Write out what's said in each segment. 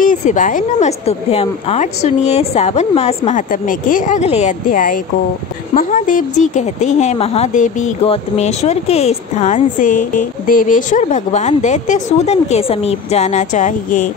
श्री शिवाय नमस्तुभ्यम। आज सुनिए सावन मास महात्म्य के अगले अध्याय को। महादेव जी कहते हैं, महादेवी गौतमेश्वर के स्थान से देवेश्वर भगवान दैत्यसूदन के समीप जाना चाहिए,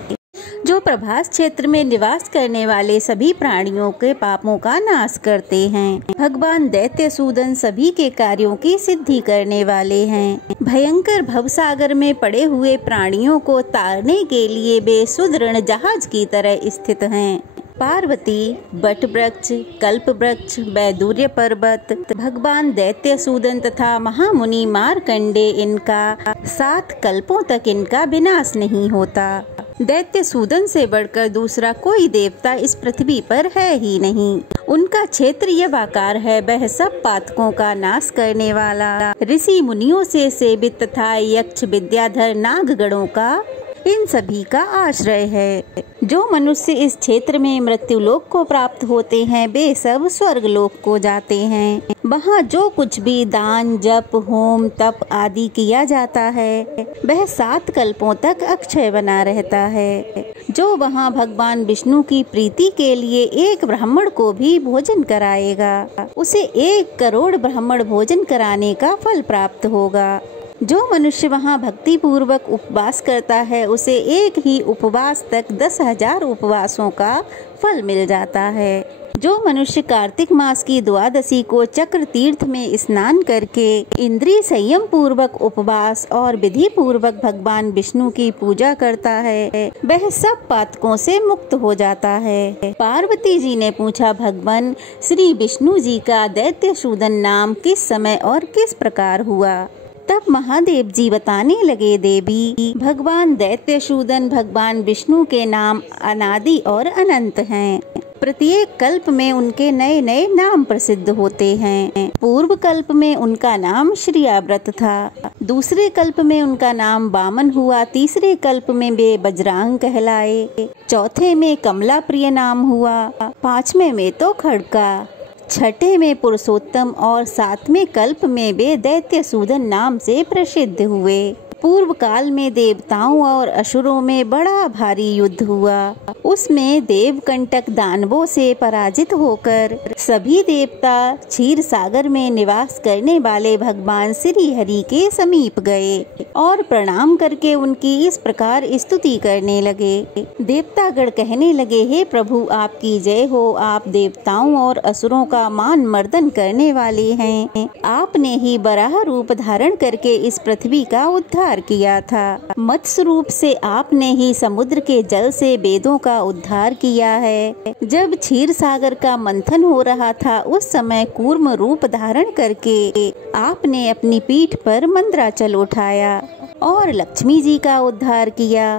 जो प्रभास क्षेत्र में निवास करने वाले सभी प्राणियों के पापों का नाश करते हैं। भगवान दैत्यसूदन सभी के कार्यों की सिद्धि करने वाले हैं। भयंकर भवसागर में पड़े हुए प्राणियों को तारने के लिए वे सुदृढ़ जहाज की तरह स्थित हैं। पार्वती, बट वृक्ष, कल्प वृक्ष, वैदुर्य पर्वत, भगवान दैत्यसूदन तथा महामुनि मार्कंडे, इनका 7 कल्पों तक इनका विनाश नहीं होता। दैत्यसूदन से बढ़कर दूसरा कोई देवता इस पृथ्वी पर है ही नहीं। उनका क्षेत्र यवाकार है। वह सब पातकों का नाश करने वाला, ऋषि मुनियों से सेवित तथा यक्ष, विद्याधर, नागगणों का, इन सभी का आश्रय है। जो मनुष्य इस क्षेत्र में मृत्युलोक को प्राप्त होते हैं, वे सब स्वर्गलोक को जाते हैं। वहाँ जो कुछ भी दान, जप, होम, तप आदि किया जाता है, वह 7 कल्पों तक अक्षय बना रहता है। जो वहाँ भगवान विष्णु की प्रीति के लिए एक ब्राह्मण को भी भोजन कराएगा, उसे 1 करोड़ ब्राह्मण भोजन कराने का फल प्राप्त होगा। जो मनुष्य वहाँ भक्ति पूर्वक उपवास करता है, उसे एक ही उपवास तक 10,000 उपवासों का फल मिल जाता है। जो मनुष्य कार्तिक मास की द्वादशी को चक्र तीर्थ में स्नान करके इंद्रिय संयम पूर्वक उपवास और विधि पूर्वक भगवान विष्णु की पूजा करता है, वह सब पातकों से मुक्त हो जाता है। पार्वती जी ने पूछा, भगवान श्री विष्णु जी का दैत्यसूदन नाम किस समय और किस प्रकार हुआ? तब महादेव जी बताने लगे, देवी, भगवान दैत्यसूदन भगवान विष्णु के नाम अनादि और अनंत हैं। प्रत्येक कल्प में उनके नए नए नाम प्रसिद्ध होते हैं। पूर्व कल्प में उनका नाम श्रियाव्रत था, दूसरे कल्प में उनका नाम वामन हुआ, तीसरे कल्प में वे बजरांग कहलाए, चौथे में कमला प्रिय नाम हुआ, 5वें में तो खड़का, 6ठे में पुरुषोत्तम और 7वें कल्प में वे दैत्यसूदन नाम से प्रसिद्ध हुए। पूर्व काल में देवताओं और असुरों में बड़ा भारी युद्ध हुआ। उसमें देवकंटक दानवों से पराजित होकर सभी देवता क्षीर सागर में निवास करने वाले भगवान श्री हरि के समीप गए और प्रणाम करके उनकी इस प्रकार स्तुति करने लगे। देवतागण कहने लगे, हे प्रभु, आपकी जय हो। आप देवताओं और असुरों का मान मर्दन करने वाले हैं। आपने ही वराह रूप धारण करके इस पृथ्वी का उद्धार किया था। मत्स्य रूप से आपने ही समुद्र के जल से वेदों का उद्धार किया है। जब क्षीर सागर का मंथन हो रहा था, उस समय कूर्म रूप धारण करके आपने अपनी पीठ पर मंद्राचल उठाया और लक्ष्मी जी का उद्धार किया।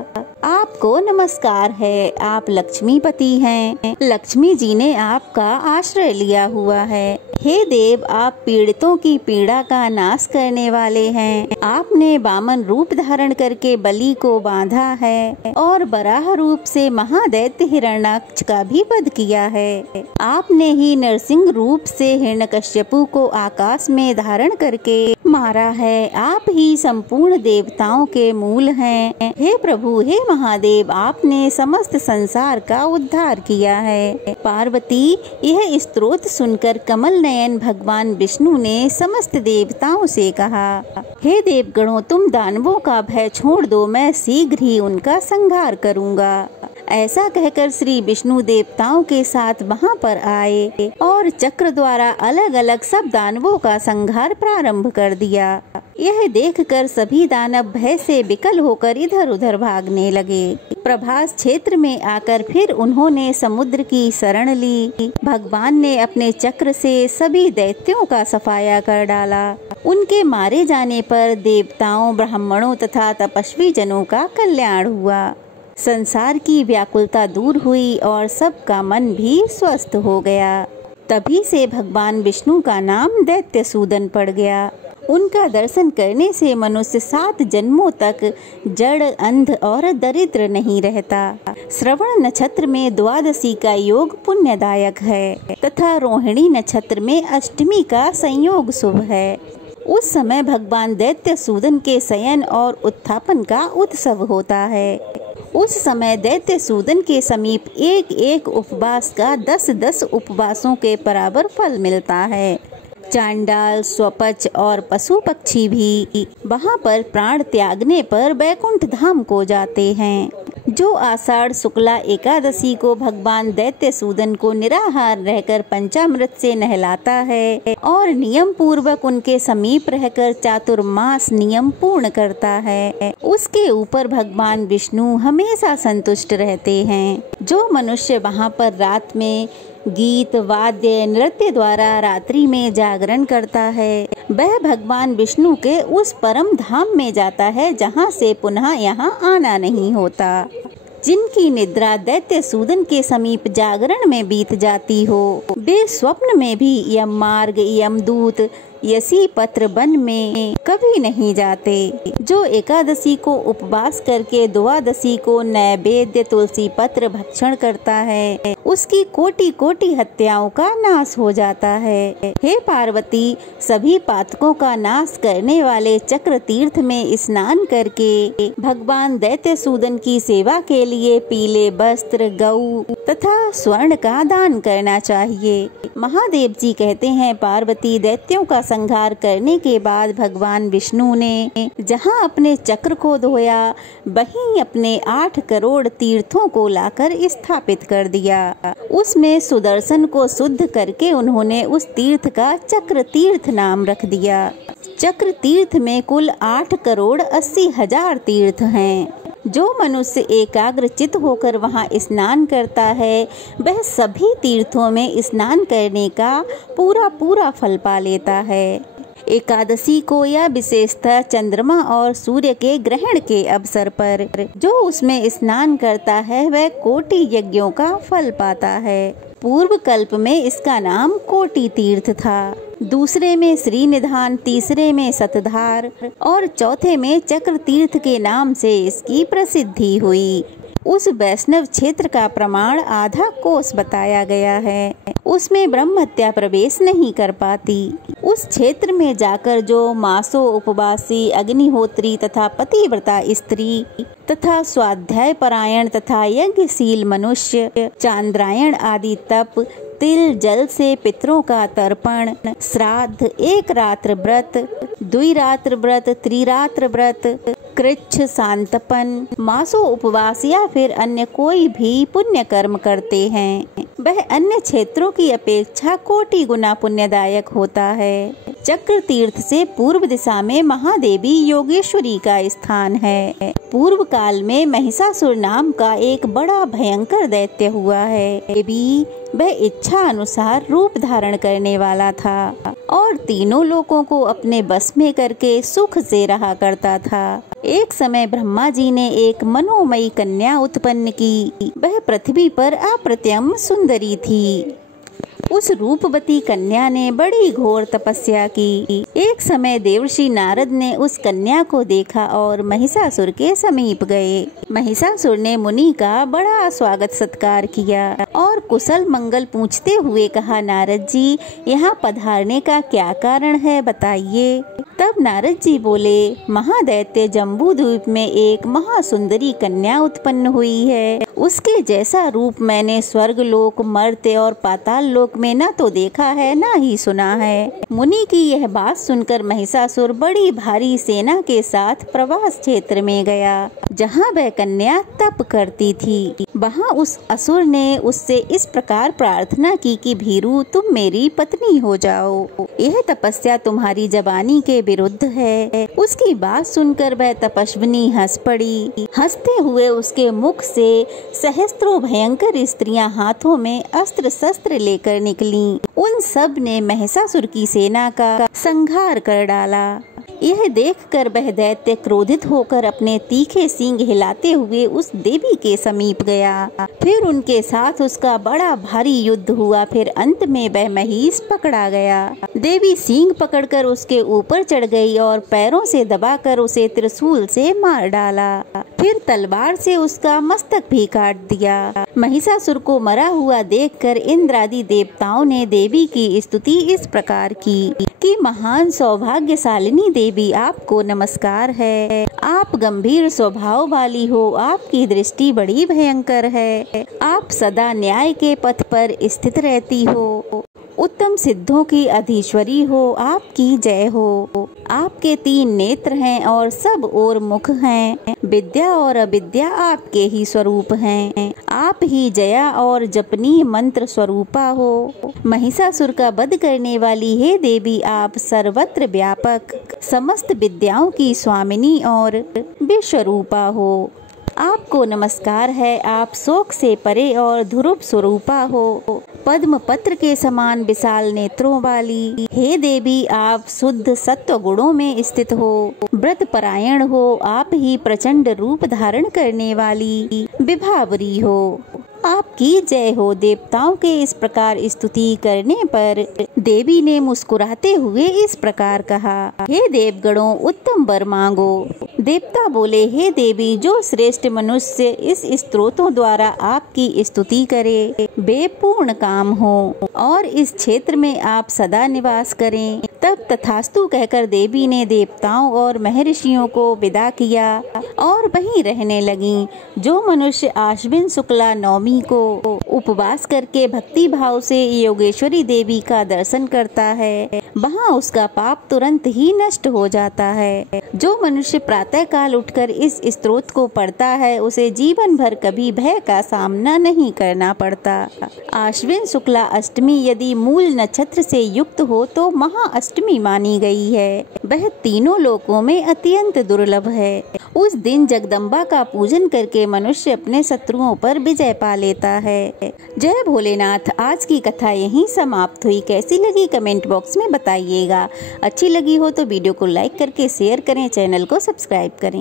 आपको नमस्कार है। आप लक्ष्मीपति हैं। लक्ष्मी जी ने आपका आश्रय लिया हुआ है। हे देव, आप पीड़ितों की पीड़ा का नाश करने वाले हैं। आपने वामन रूप धारण करके बलि को बांधा है और वराह रूप से महादैत्य हिरण्याक्ष का भी वध किया है। आपने ही नरसिंह रूप से हिरण्यकश्यपु को आकाश में धारण करके मारा है। आप ही संपूर्ण देवताओं के मूल हैं। हे प्रभु, हे महादेव, आपने समस्त संसार का उद्धार किया है। पार्वती, यह स्तोत्र सुनकर कमल नयन भगवान विष्णु ने समस्त देवताओं से कहा, हे देवगणों, तुम दानवों का भय छोड़ दो, मैं शीघ्र ही उनका संहार करूंगा। ऐसा कहकर श्री विष्णु देवताओं के साथ वहां पर आए और चक्र द्वारा अलग अलग सब दानवों का संहार प्रारंभ कर दिया। यह देखकर सभी दानव भय से विकल होकर इधर उधर भागने लगे। प्रभास क्षेत्र में आकर फिर उन्होंने समुद्र की शरण ली। भगवान ने अपने चक्र से सभी दैत्यों का सफाया कर डाला। उनके मारे जाने पर देवताओं, ब्राह्मणों तथा तपस्वी जनों का कल्याण हुआ। संसार की व्याकुलता दूर हुई और सबका मन भी स्वस्थ हो गया। तभी से भगवान विष्णु का नाम दैत्यसूदन पड़ गया। उनका दर्शन करने से मनुष्य 7 जन्मों तक जड़, अंध और दरिद्र नहीं रहता। श्रवण नक्षत्र में द्वादशी का योग पुण्यदायक है तथा रोहिणी नक्षत्र में अष्टमी का संयोग शुभ है। उस समय भगवान दैत्यसूदन के शयन और उत्थापन का उत्सव होता है। उस समय दैत्यसूदन के समीप एक एक उपवास का 10-10 उपवासों के बराबर फल मिलता है। चांडाल, स्वपच और पशु पक्षी भी वहाँ पर प्राण त्यागने पर बैकुंठ धाम को जाते हैं। जो आषाढ़ शुक्ला एकादशी को भगवान दैत्यसूदन को निराहार रहकर पंचामृत से नहलाता है और नियम पूर्वक उनके समीप रहकर चातुर्मास नियम पूर्ण करता है, उसके ऊपर भगवान विष्णु हमेशा संतुष्ट रहते हैं। जो मनुष्य वहाँ पर रात में गीत, वाद्य, नृत्य द्वारा रात्रि में जागरण करता है, वह भगवान विष्णु के उस परम धाम में जाता है जहाँ से पुनः यहाँ आना नहीं होता। जिनकी निद्रा दैत्यसूदन के समीप जागरण में बीत जाती हो, वे स्वप्न में भी यम मार्ग, यमदूत, यसी पत्र वन में कभी नहीं जाते। जो एकादशी को उपवास करके द्वादशी को नैवेद्य तुलसी पत्र भक्षण करता है, उसकी कोटि कोटि हत्याओं का नाश हो जाता है। हे पार्वती, सभी पातकों का नाश करने वाले चक्र तीर्थ में स्नान करके भगवान दैत्यसूदन की सेवा के लिए पीले वस्त्र, गौ तथा स्वर्ण का दान करना चाहिए। महादेव जी कहते हैं, पार्वती, दैत्यों का संहार करने के बाद भगवान विष्णु ने जहाँ अपने चक्र को धोया, वहीं अपने 8 करोड़ तीर्थों को लाकर स्थापित कर दिया। उसमें सुदर्शन को शुद्ध करके उन्होंने उस तीर्थ का चक्र तीर्थ नाम रख दिया। चक्र तीर्थ में कुल 8 करोड़ 80 हजार तीर्थ हैं। जो मनुष्य एकाग्रचित होकर वहां स्नान करता है, वह सभी तीर्थों में स्नान करने का पूरा फल पा लेता है। एकादशी को यह विशेषतः चंद्रमा और सूर्य के ग्रहण के अवसर पर जो उसमें स्नान करता है, वह कोटि यज्ञों का फल पाता है। पूर्व कल्प में इसका नाम कोटि तीर्थ था, दूसरे में श्रीनिधान, तीसरे में सतधार और चौथे में चक्र तीर्थ के नाम से इसकी प्रसिद्धि हुई। उस वैष्णव क्षेत्र का प्रमाण आधा कोस बताया गया है। उसमें ब्रह्महत्या प्रवेश नहीं कर पाती। उस क्षेत्र में जाकर जो मासो उपवासी, अग्निहोत्री तथा पतिव्रता स्त्री तथा स्वाध्याय परायण तथा यज्ञशील मनुष्य चांद्रायण आदि तप, तिल जल से पितरों का तर्पण, श्राद्ध, 1 रात्र व्रत, 2 रात्र व्रत, त्रिरात्र व्रत, कृच्छ, सांतपन, मासो उपवास या फिर अन्य कोई भी पुण्य कर्म करते हैं, वह अन्य क्षेत्रों की अपेक्षा कोटि गुना पुण्यदायक होता है। चक्र तीर्थ से पूर्व दिशा में महादेवी योगेश्वरी का स्थान है। पूर्व काल में महिषासुर नाम का एक बड़ा भयंकर दैत्य हुआ है। देवी वह इच्छा अनुसार रूप धारण करने वाला था और तीनों लोकों को अपने बस में करके सुख से रहा करता था। एक समय ब्रह्मा जी ने एक मनोमयी कन्या उत्पन्न की। वह पृथ्वी पर अप्रतिम सुंदरी थी। उस रूपवती कन्या ने बड़ी घोर तपस्या की। एक समय देवर्षि नारद ने उस कन्या को देखा और महिषासुर के समीप गए। महिषासुर ने मुनि का बड़ा स्वागत सत्कार किया और कुशल मंगल पूछते हुए कहा, नारद जी, यहाँ पधारने का क्या कारण है, बताइए। तब नारद जी बोले, महादैत्य जम्बू द्वीप में एक महासुंदरी कन्या उत्पन्न हुई है। उसके जैसा रूप मैंने स्वर्ग लोक, मर्त्य और पाताल लोक में न तो देखा है न ही सुना है। मुनि की यह बात सुनकर महिषासुर बड़ी भारी सेना के साथ प्रवास क्षेत्र में गया, जहाँ वह कन्या तप करती थी। वहाँ उस असुर ने उससे इस प्रकार प्रार्थना की कि भीरू, तुम मेरी पत्नी हो जाओ। यह तपस्या तुम्हारी जवानी के विरुद्ध है। उसकी बात सुनकर वह तपस्विनी हंस पड़ी। हंसते हुए उसके मुख से सहस्त्रों भयंकर स्त्रियां हाथों में अस्त्र शस्त्र लेकर निकली। उन सब ने महिषासुर की सेना का संहार कर डाला। यह देखकर वह दैत्य क्रोधित होकर अपने तीखे सींग हिलाते हुए उस देवी के समीप गया। फिर उनके साथ उसका बड़ा भारी युद्ध हुआ। फिर अंत में वह महिष पकड़ा गया। देवी सींग पकड़कर उसके ऊपर चढ़ गई और पैरों से दबाकर उसे त्रिशूल से मार डाला। फिर तलवार से उसका मस्तक भी काट दिया। महिषासुर को मरा हुआ देखकर इंद्र आदि देवताओं ने देवी की स्तुति इस प्रकार की कि महान सौभाग्यशालिनी देवी, आपको नमस्कार है। आप गंभीर स्वभाव वाली हो, आपकी दृष्टि बड़ी भयंकर है। आप सदा न्याय के पथ पर स्थित रहती हो, उत्तम सिद्धों की अधीश्वरी हो, आपकी जय हो। आपके 3 नेत्र हैं और सब और मुख हैं। विद्या और अविद्या आपके ही स्वरूप हैं। आप ही जया और जपनीय मंत्र स्वरूपा हो। महिषासुर का वध करने वाली हे देवी, आप सर्वत्र व्यापक, समस्त विद्याओं की स्वामिनी और विश्वरूपा हो। आपको नमस्कार है। आप शोक से परे और ध्रुव स्वरूपा हो, पद्म पत्र के समान विशाल नेत्रों वाली हे देवी, आप शुद्ध सत्व गुणों में स्थित हो, व्रत परायण हो। आप ही प्रचंड रूप धारण करने वाली विभावरी हो, आपकी जय हो। देवताओं के इस प्रकार स्तुति करने पर देवी ने मुस्कुराते हुए इस प्रकार कहा, हे देवगणों, उत्तम वर मांगो। देवता बोले, हे देवी, जो श्रेष्ठ मनुष्य इस स्तोत्रों द्वारा आपकी स्तुति करे वे पूर्ण काम हो और इस क्षेत्र में आप सदा निवास करें। तब तथास्तु कहकर देवी ने देवताओं और महर्षियों को विदा किया और वहीं रहने लगी। जो मनुष्य आश्विन शुक्ला नवमी को उपवास करके भक्ति भाव से योगेश्वरी देवी का दर्शन करता है, वहाँ उसका पाप तुरंत ही नष्ट हो जाता है। जो मनुष्य प्रातः काल उठकर इस स्तोत्र को पढ़ता है, उसे जीवन भर कभी भय का सामना नहीं करना पड़ता। आश्विन शुक्ला अष्टमी यदि मूल नक्षत्र से युक्त हो तो महाअष्टमी मानी गई है। वह तीनों लोकों में अत्यंत दुर्लभ है। उस दिन जगदम्बा का पूजन करके मनुष्य अपने शत्रुओं पर विजय पा लेता है। जय भोलेनाथ। आज की कथा यहीं समाप्त हुई। कैसी लगी कमेंट बॉक्स में बताइएगा। अच्छी लगी हो तो वीडियो को लाइक करके शेयर करें, चैनल को सब्सक्राइब करें।